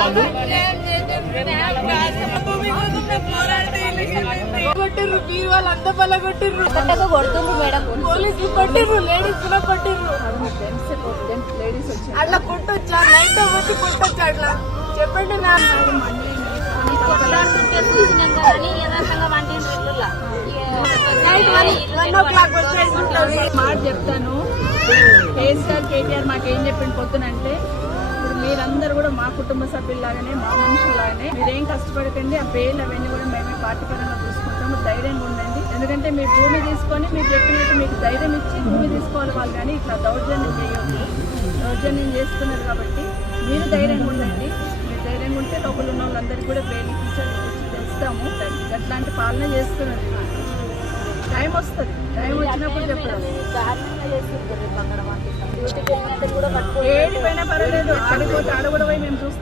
వాళ్ళు కొట్టిర్రు, బీరువాళ్ళు అంతా పల్ల కొట్టిర్రు, కొడుతుండ్రు మేడం, పోలీసులు కొట్టిర్రు, లేడీస్ కూడా కొట్టిర్రు. అట్లా కొట్టొచ్చా? నైట్ వచ్చి కొట్టొచ్చా? అట్లా చెప్పండి. మాట చెప్తాను. కేసీఆర్ మాకేం చెప్పింది పొద్దునంటే, ఇప్పుడు మీరందరూ కూడా మా కుటుంబ సభ్యుల్లాగానే, మా మనుషుల్లాగానే మీరేం కష్టపడకండి, ఆ పేర్లు అవన్నీ కూడా మేమే పార్టీ పరంగా చూసుకుంటాము, ధైర్యంగా ఉండండి. ఎందుకంటే మీరు భూమి తీసుకొని మీరు చెప్పినట్టు మీకు ధైర్యం ఇచ్చి భూమి తీసుకోవాలి వాళ్ళు, కానీ ఇట్లా దౌర్జన్యం చేయొద్దు. దౌర్జన్యం చేస్తున్నారు కాబట్టి మీరు ధైర్యంగా ఉండండి. మీరు ధైర్యంగా ఉంటే లోపల ఉన్న వాళ్ళందరికీ కూడా పేర్లు తెలుస్తాము. అట్లాంటి పాలన చేస్తున్నారు. టైం వస్తుంది, టైం వచ్చినప్పుడు చెప్పడం. ఏడిపోయినా పర్వాలేదు, ఆడిపోతే ఆడ కూడా పోయి మేము చూస్తాం.